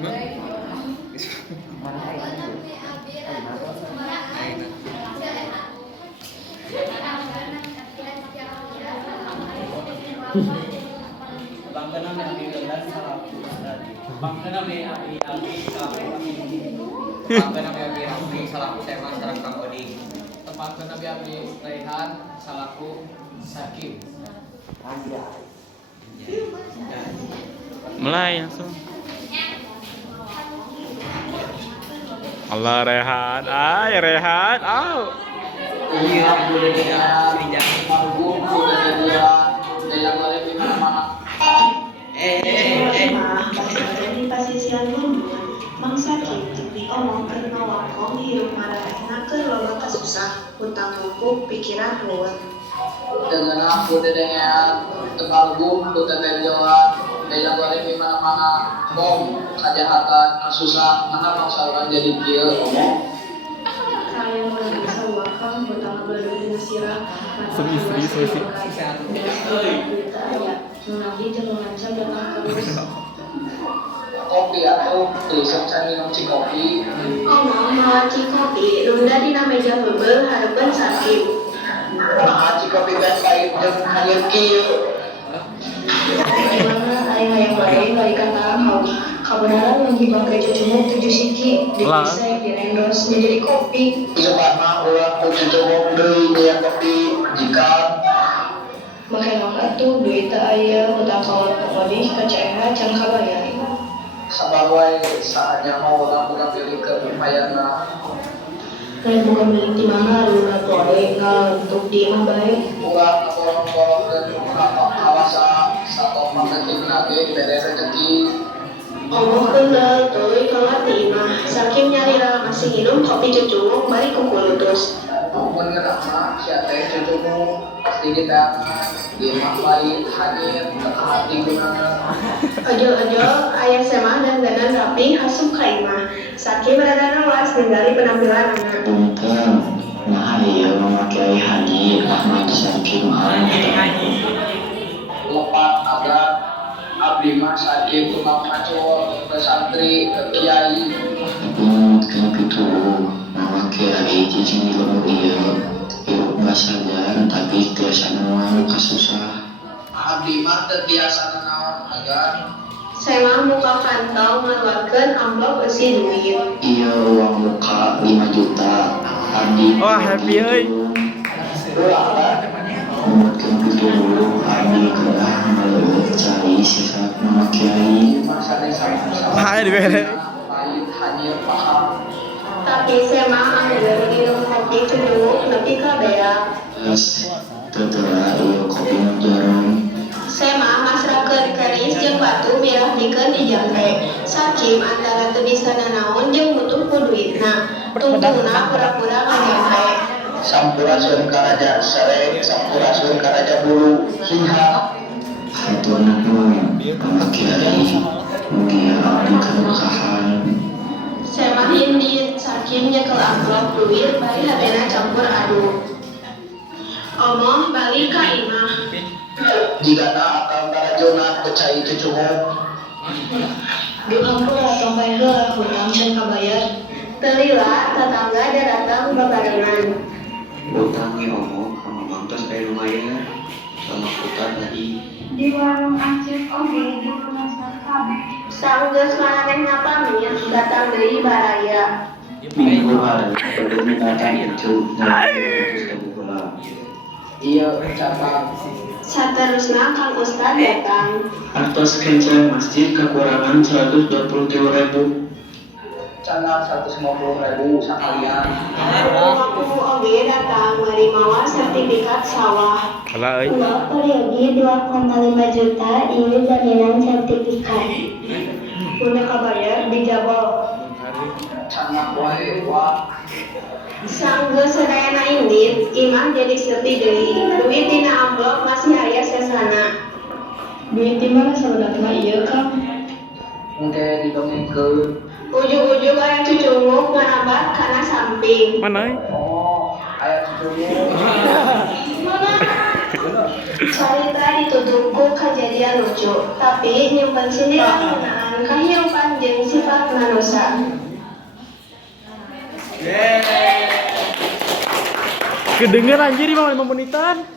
Bangkana may abi-abi sarap. Bangkana may abi-abi sarap tema sarap kang oding. Bangkana may abi Raihan salaku Sakim. Mulai langsung. Allah Rehan, Rehan, Iya, boleh dia jangan malu boleh dia dalam oleh di mana-mana. Jadi pasisian lumbuhan, mangsa kinti diomong karena wakong hirup marah enak ke lolos susah, hutang buku pikiran ruwet. Dengan aku dengan tebal gum kutete jawa dalam oleh di mana-mana bom kejahatan susah mana bangsa orang jadi kieu omong. Kaya mulai bisa wakang hutang berdua sirah. Istri. Mengaji jangan lancar datang terus. Kopi atau tulisan saya minum kopi. Omong mawaci kopi, runda dina meja bebel harapan sakit. Nah, kopi dan pahit dan hanya kieu. Bagaimana ayah yang baik dari kata kebenaran yang dipakai cucumu 7 siki didesain direndos menjadi kopi. Sekarang orang cucumu beli yang kopi jika Makai maka tuh duit ayah hutang kawan pokoknya kecewa can kabayar. sabawai saatnya mau orang pilih ke upayana. Kayak bukan milik di mana lu poe untuk di mah baik. Ulah orang-orang dan kawasan satu marketing nanti di daerah rezeki. Omong kendal tuh kalau timah saking nyari masih minum kopi cucu balik ke kulutus. Pun kenapa siapa cucumu pasti kita dimaklai hanyir ke hati gimana. Ojo ayah sema dan danan rapi asup ka imah. Saking berada nawas dari penampilan anak. Punten, nah dia memakai haji Ahmad Sakim Lepat agar abdi mah sakit tukang pacul ke santri ke kiai. kenapa itu memakai haji sini kalau dia hidup nggak sadar tapi biasa nama kasusah. Abdi mah terbiasa naon agar Sema muka kantong ngeluarkan amplop isi duit. Iya uang muka 5 juta Adi Wah, happy euy. Umat kenapa itu Adi kerah cari sisa nama kiai. masa sama Hai di bere. pahit hanyir paham. Tapi sema anggar minum kopi cucu lebih ka bea. Terus tetelah iya kopi jarang. Sema masrakeun keris jeung batu mirah dikeun di jamre. Sakim antara teu bisa nanaon jeung butuh ku duitna. Tungtungna pura-pura ngajamre. Sampurasun karaja sare sampurasun karaja bulu hiha. Itu anak nama kiai mulia abdi keberkahan. Sema hindi sakim nyekel amplop duit bari habena campur aduk. Omong balik ka imah. Jika akan karajona kecai cucumu Duhampu atau bayar hutang dan kabayar. Telila tetangga dan datang bebarengan. Utangi omong sama mantas kayak lumayan sama hutan tadi. Di warung Aceh oke di rumah Sarkabe. Sanggeus maneh ngapamir datang deui baraya. Minggu hari berdominatan itu dan bola. iya cabang Saterusna Kang Ustad datang. Atas kencang masjid kekurangan 120.000. canang 150.000 sekalian. Aku oge datang bari mawa sertifikat sawah. Kalah euy. Uang periode 2,5 juta ini jaminan sertifikat. Udah kabayar dijabol. Canang wae wah Sanggeus sadayana indit, imah jadi sepi deui. Duit dina amplop masih aya sesana. Duit imah sabedatna ieu Kang. engke didongengkeun. Ujug-ujug aya cucunguk ngarabat kana samping. Mana euy? Oh aya cucumu Carita ditutup ku kajadian kejadian lucu, tapi nyimpen sindiran ngeunaan kahirupan jeung sifat manusia. Kedenger anjir 5 menitan.